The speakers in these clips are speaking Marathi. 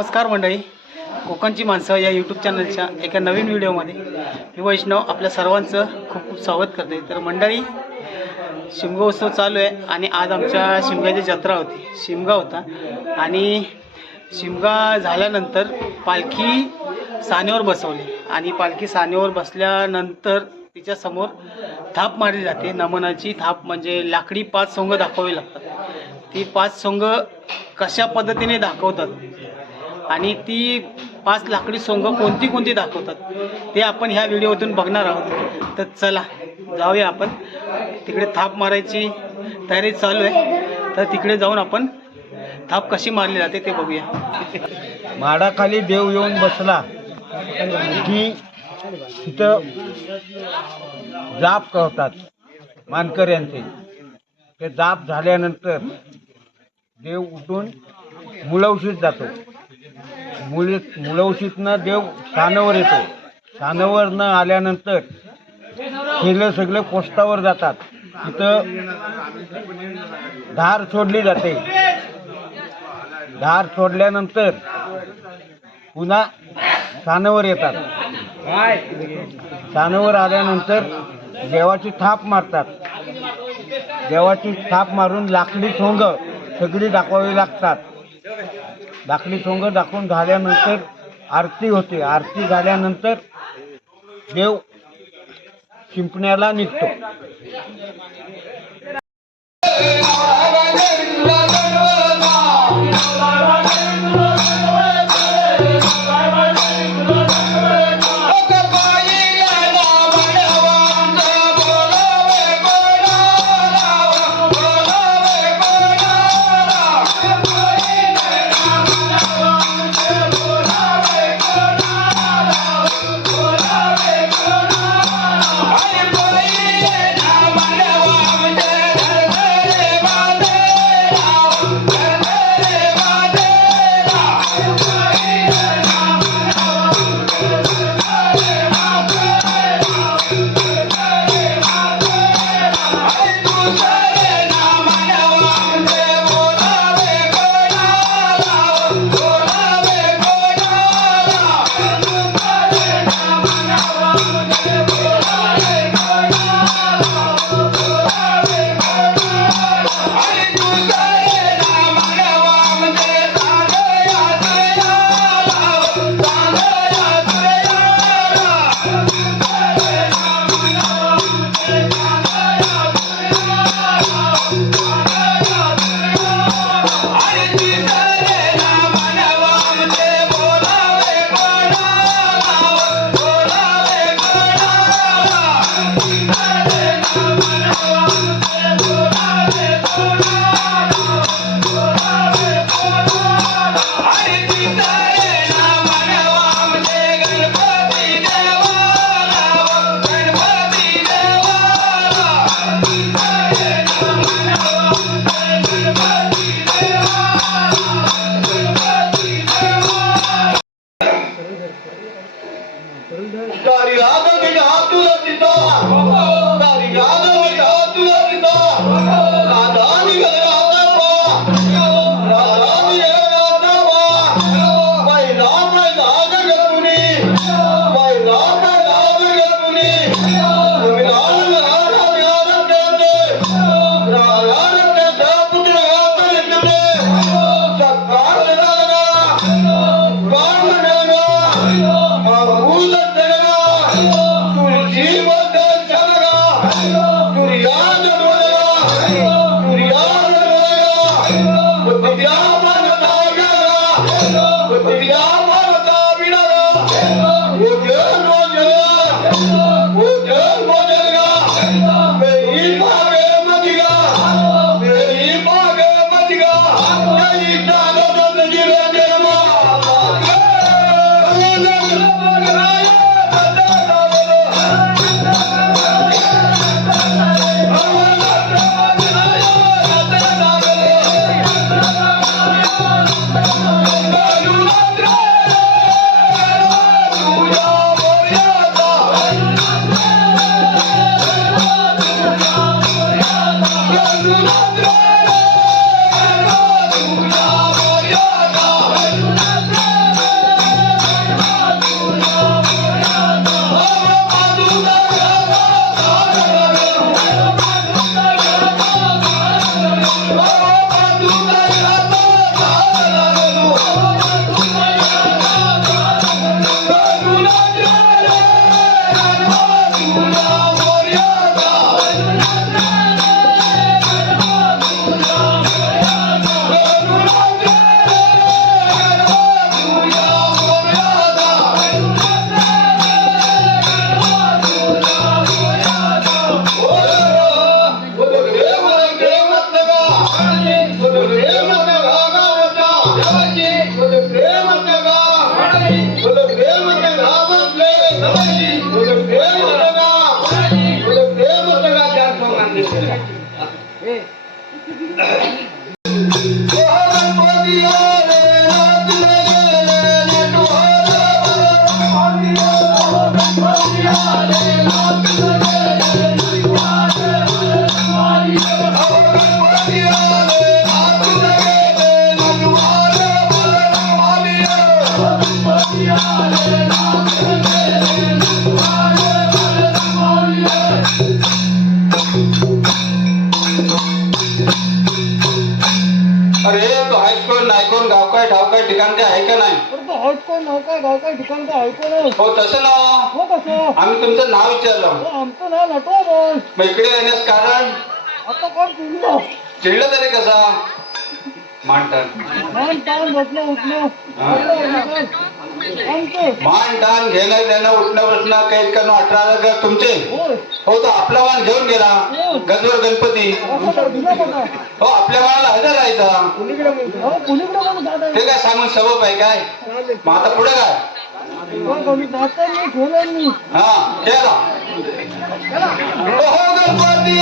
नमस्कार मंडळी. कोकणची माणसं या यूट्यूब चॅनलच्या एका नवीन व्हिडिओमध्ये मी वैष्णव आपल्या सर्वांचं खूप खूप स्वागत करते तर मंडळी शिमगा उत्सव चालू आहे आणि आज आमच्या शिमग्याची जत्रा होती. शिमगा होता. आणि शिमगा झाल्यानंतर पालखी सानेवर बसवली. आणि पालखी सानेवर बसल्यानंतर तिच्यासमोर थाप मारली जाते. नमनाची थाप म्हणजे लाकडी पाच सोंग दाखवावी लागतात. ती पाच सोंग कशा पद्धतीने दाखवतात? आणि ती पाच लाकडी सोंग कोणती कोणती दाखवतात ते आपण ह्या व्हिडिओतून बघणार आहोत. तर चला जाऊया आपण. तिकडे थाप मारायची तयारी चालू आहे. तर तिकडे जाऊन आपण थाप कशी मारली जाते ते बघूया. माडाखाली देव येऊन बसला की तिथं जाप करतात मानकऱ्यांचे ते जाप झाल्यानंतर देव उठून मुळवशीत जातो. मुली मुळवशीतनं देव सानवर येतो. सानवरनं न आल्यानंतर खेळं सगळे पोस्टावर जातात. तिथं धार सोडली जाते. धार सोडल्यानंतर पुन्हा सानवर येतात. सानवर आल्यानंतर देवाची थाप मारतात. देवाची थाप मारून लाकडी सोंग सगळी दाखवावी लागतात. दाखणी सोंगर दाखवून झाल्यानंतर आरती होते. आरती झाल्यानंतर देव शिंपण्याला निघतो. नाही कोण नाव काय गाव काय ठिकाण काय ऐकून हो तसं ना. हो कसं आम्ही तुमचं नाव विचारलं. आमचं नाव नटवा बोल मग इकडे येण्यास कारण? आता कोण तुझं चिडलं तरी कसा? मांडतान मान ताण बसलं उठलं. आमचे मान टान घेणं देणं उठणं बसणं काही करणं अठरा हजार तुमचे? हो तो आपला मान घेऊन गेला गजवर गणपती. बघा हो आपल्या मानाला हजर राहायचा. हो ते काय सांगून सबब आहे काय? मग आता पुढे काय? हा केला हो गणपती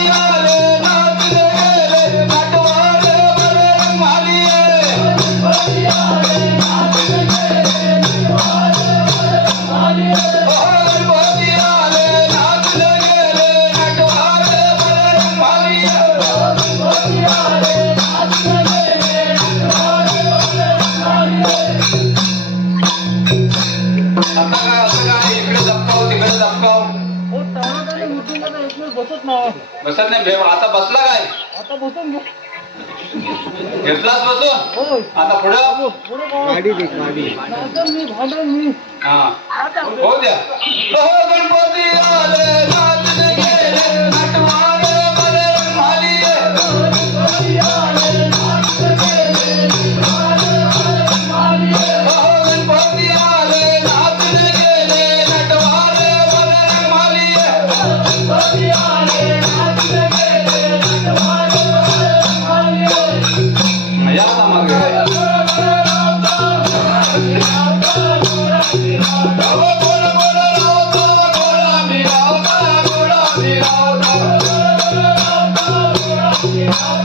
बसत नाही बसत नाही भेव आता बसला काय? आता बसून घे. घेतलास बसून होय. आता पुढं? पुढे गाडी नाचन मी भांडण मी. हा. हो द्या. हो गणपती आले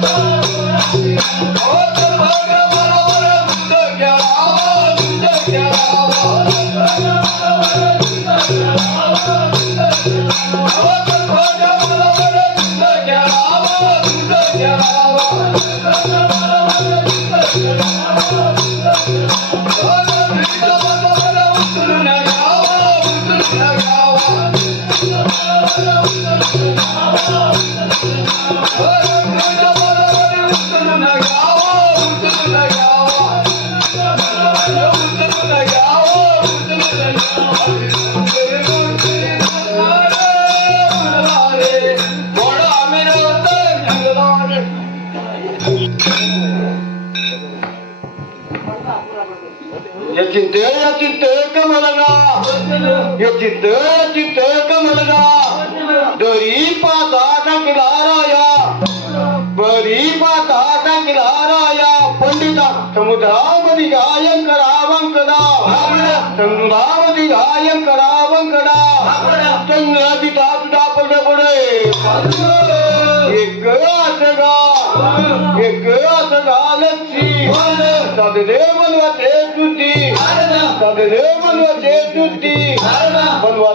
हो चिंते कमलना हे चिंते चिंते कमलना दरी पाता टाकला राया बरी पाता टाकला राया पंडिता समुद्रामध्ये गायन करावंकडा समुद्रामध्ये गायन करावंकडा चंद्राची ताप तापड पुढे एक असगा سڳا سڳا لچي سد ريول وٺي سڄي وٺي بلوا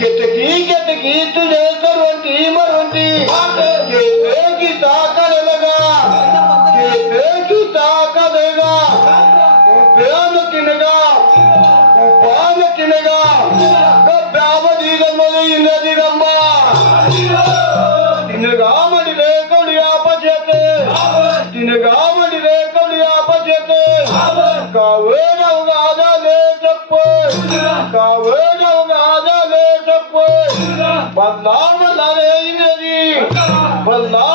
केतकी केतकी तुझे सर्वंती Well, no.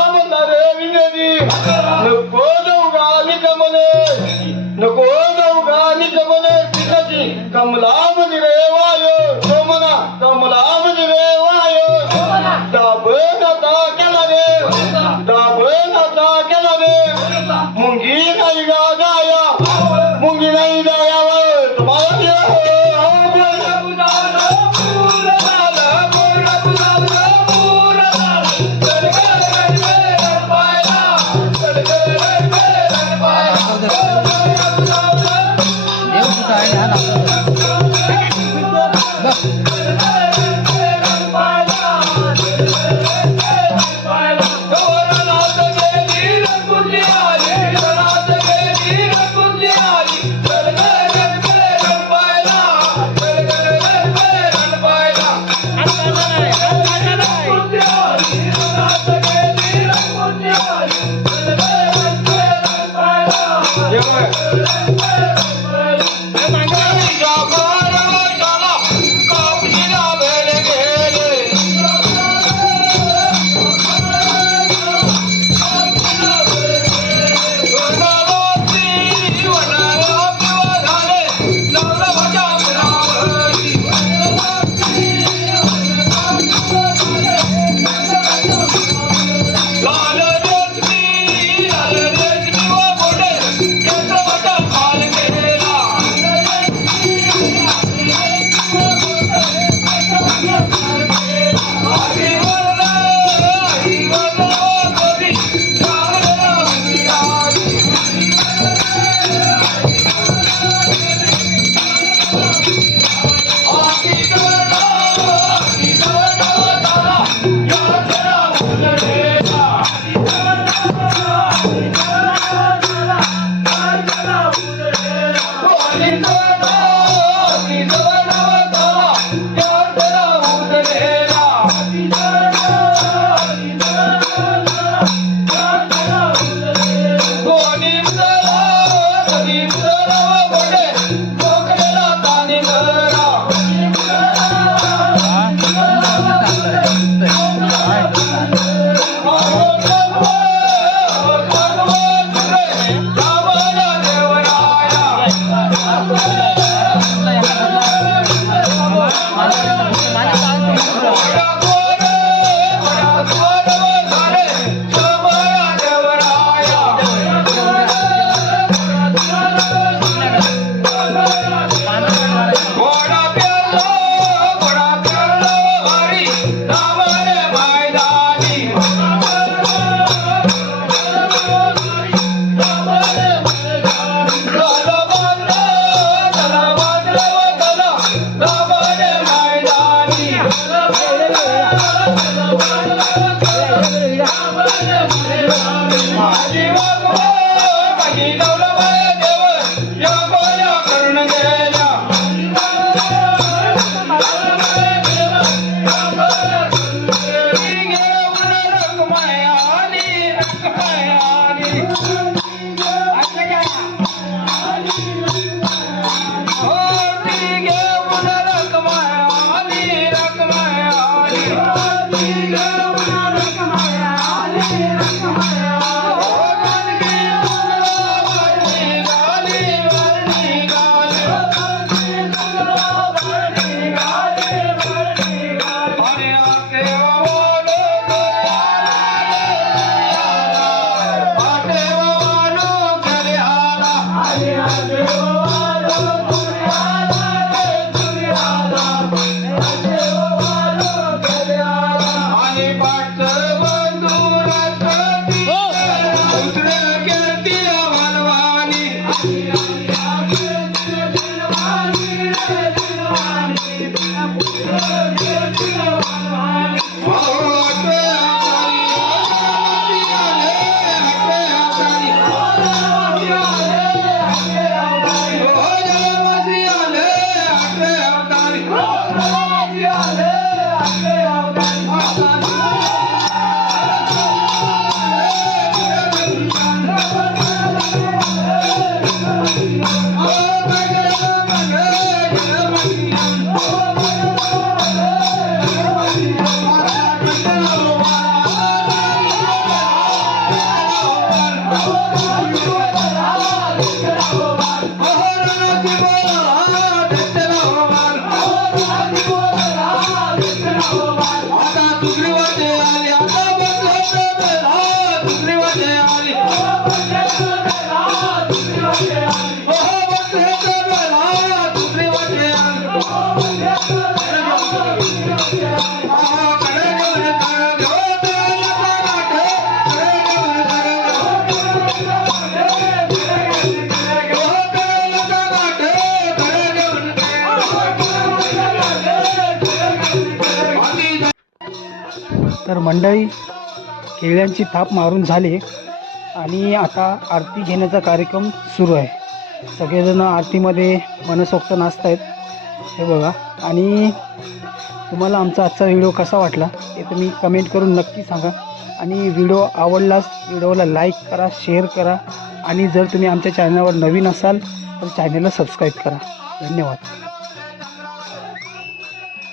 Thank é you. तर मंडळी केळ्यांची थाप मारून झाली आणि आता आरती घेण्याचा कार्यक्रम सुरू आहे. सगळेजण आरतीमध्ये मनसोक्त नाचत आहेत हे बघा. आणि तुम्हाला आमचा आजचा व्हिडिओ कसा वाटला हे तुम्ही कमेंट करून नक्की सांगा. आणि व्हिडिओ आवडलास व्हिडिओला लाईक करा शेअर करा. आणि जर तुम्ही आमच्या चॅनलवर नवीन असाल तर चॅनलला सबस्क्राईब करा. धन्यवाद.